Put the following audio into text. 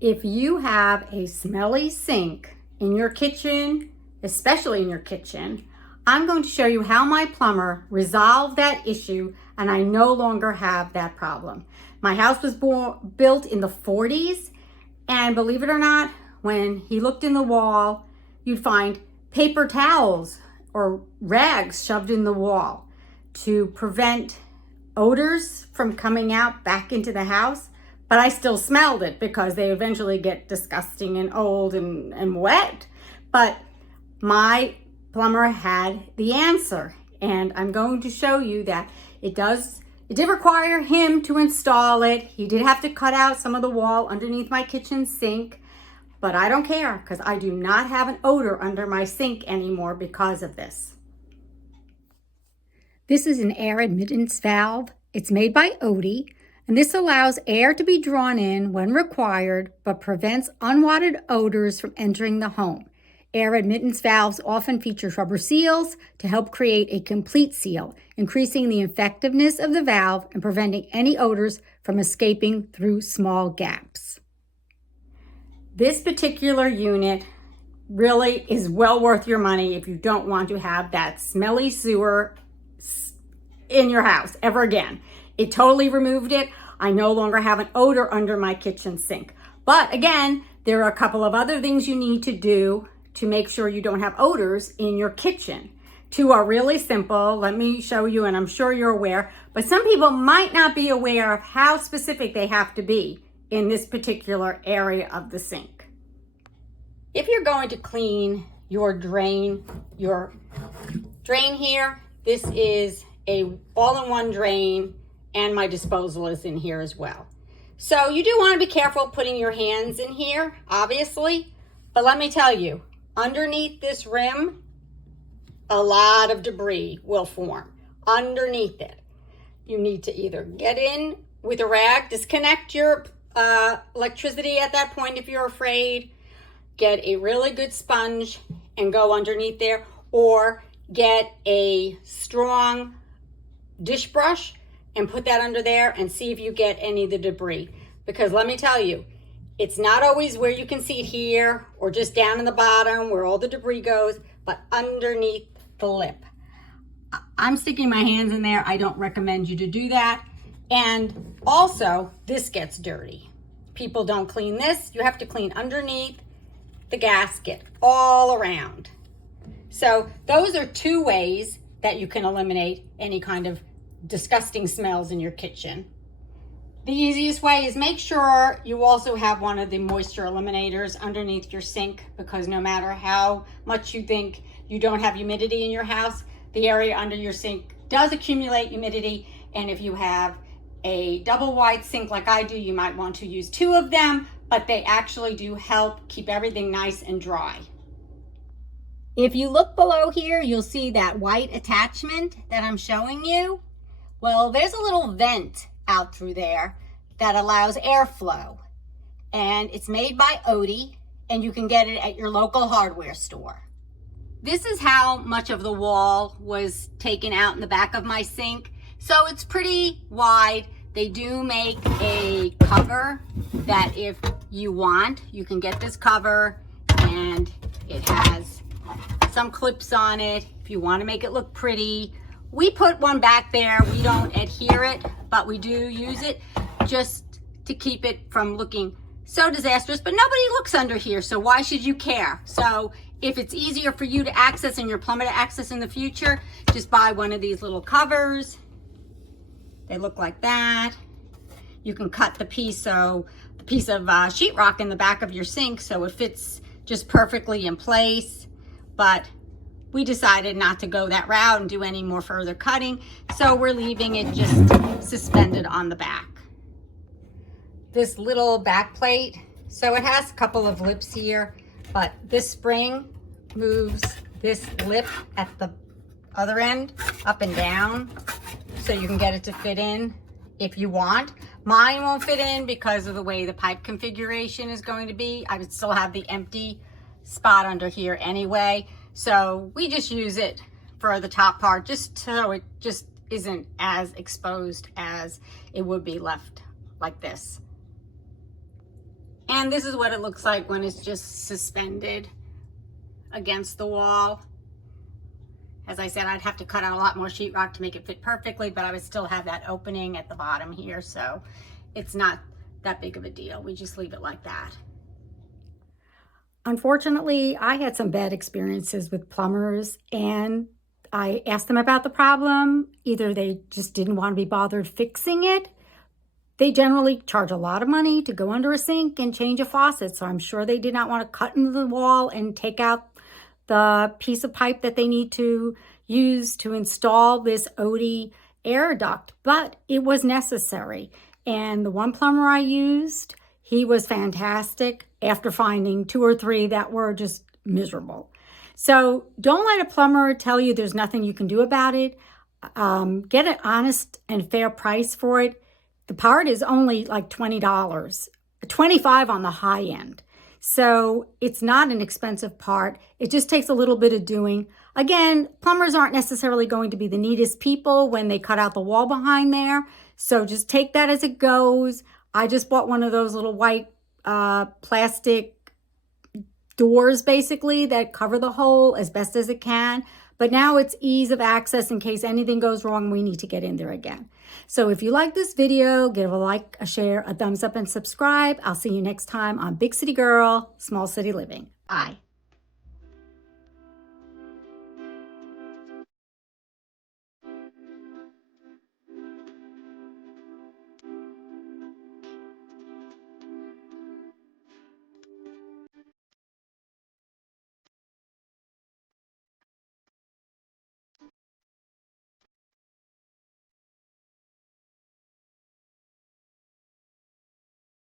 If you have a smelly sink in your kitchen, especially in your kitchen, I'm going to show you how my plumber resolved that issue and I no longer have that problem. My house was built in the 40s, and believe it or not, when he looked in the wall, you'd find paper towels or rags shoved in the wall to prevent odors from coming out back into the house. But I still smelled it because they eventually get disgusting and old and wet. But my plumber had the answer, and I'm going to show you that it did require him to install it. He did have to cut out some of the wall underneath my kitchen sink, but I don't care because I do not have an odor under my sink anymore because of this. This is an air admittance valve. It's made by Oatey, and this allows air to be drawn in when required, but prevents unwanted odors from entering the home. Air admittance valves often feature rubber seals to help create a complete seal, increasing the effectiveness of the valve and preventing any odors from escaping through small gaps. This particular unit really is well worth your money if you don't want to have that smelly sewer in your house ever again. It totally removed it. I no longer have an odor under my kitchen sink. But again, there are a couple of other things you need to do to make sure you don't have odors in your kitchen. Two are really simple. Let me show you, and I'm sure you're aware, but some people might not be aware of how specific they have to be in this particular area of the sink. If you're going to clean your drain here, this is a all-in-one drain, and my disposal is in here as well. So you do want to be careful putting your hands in here, obviously, but let me tell you, underneath this rim, a lot of debris will form underneath it. You need to either get in with a rag, disconnect your electricity at that point if you're afraid, get a really good sponge and go underneath there, or get a strong dish brush and put that under there and see if you get any of the debris. Because let me tell you, it's not always where you can see it here or just down in the bottom where all the debris goes, but underneath the lip. I'm sticking my hands in there. I don't recommend you to do that. And also, this gets dirty. People don't clean this. You have to clean underneath the gasket all around. So those are two ways that you can eliminate any kind of disgusting smells in your kitchen. The easiest way is make sure you also have one of the moisture eliminators underneath your sink, because no matter how much you think you don't have humidity in your house, the area under your sink does accumulate humidity. And if you have a double wide sink like I do, you might want to use two of them, but they actually do help keep everything nice and dry. If you look below here, you'll see that white attachment that I'm showing you. Well, there's a little vent out through there that allows airflow, and it's made by Oatey, and you can get it at your local hardware store. This is how much of the wall was taken out in the back of my sink. So it's pretty wide. They do make a cover that if you want, you can get this cover, and it has some clips on it if you want to make it look pretty. We put one back there. We don't adhere it, but we do use it just to keep it from looking so disastrous. But nobody looks under here, so why should you care? So if it's easier for you to access and your plumber to access in the future, just buy one of these little covers. They look like that. You can cut the piece of sheetrock in the back of your sink so it fits just perfectly in place. But we decided not to go that route and do any more further cutting, so we're leaving it just suspended on the back. This little back plate, so it has a couple of lips here, but this spring moves this lip at the other end up and down, so you can get it to fit in if you want. Mine won't fit in because of the way the pipe configuration is going to be. I would still have the empty spot under here anyway. So we just use it for the top part, just so it just isn't as exposed as it would be left like this. And this is what it looks like when it's just suspended against the wall. As I said, I'd have to cut out a lot more sheetrock to make it fit perfectly, but I would still have that opening at the bottom here, so it's not that big of a deal. We just leave it like that. Unfortunately, I had some bad experiences with plumbers, and I asked them about the problem. Either they just didn't want to be bothered fixing it. They generally charge a lot of money to go under a sink and change a faucet, so I'm sure they did not want to cut into the wall and take out the piece of pipe that they need to use to install this Oatey air duct, but it was necessary. And the one plumber I used, he was fantastic after finding 2 or 3 that were just miserable. So don't let a plumber tell you there's nothing you can do about it. Get an honest and fair price for it. The part is only like $20, $25 on the high end. So it's not an expensive part. It just takes a little bit of doing. Again, plumbers aren't necessarily going to be the neatest people when they cut out the wall behind there. So just take that as it goes. I just bought one of those little white plastic doors basically that cover the hole as best as it can. But now it's ease of access in case anything goes wrong, we need to get in there again. So if you like this video, give a like, a share, a thumbs up, and subscribe. I'll see you next time on Big City Girl, Small City Living. Bye.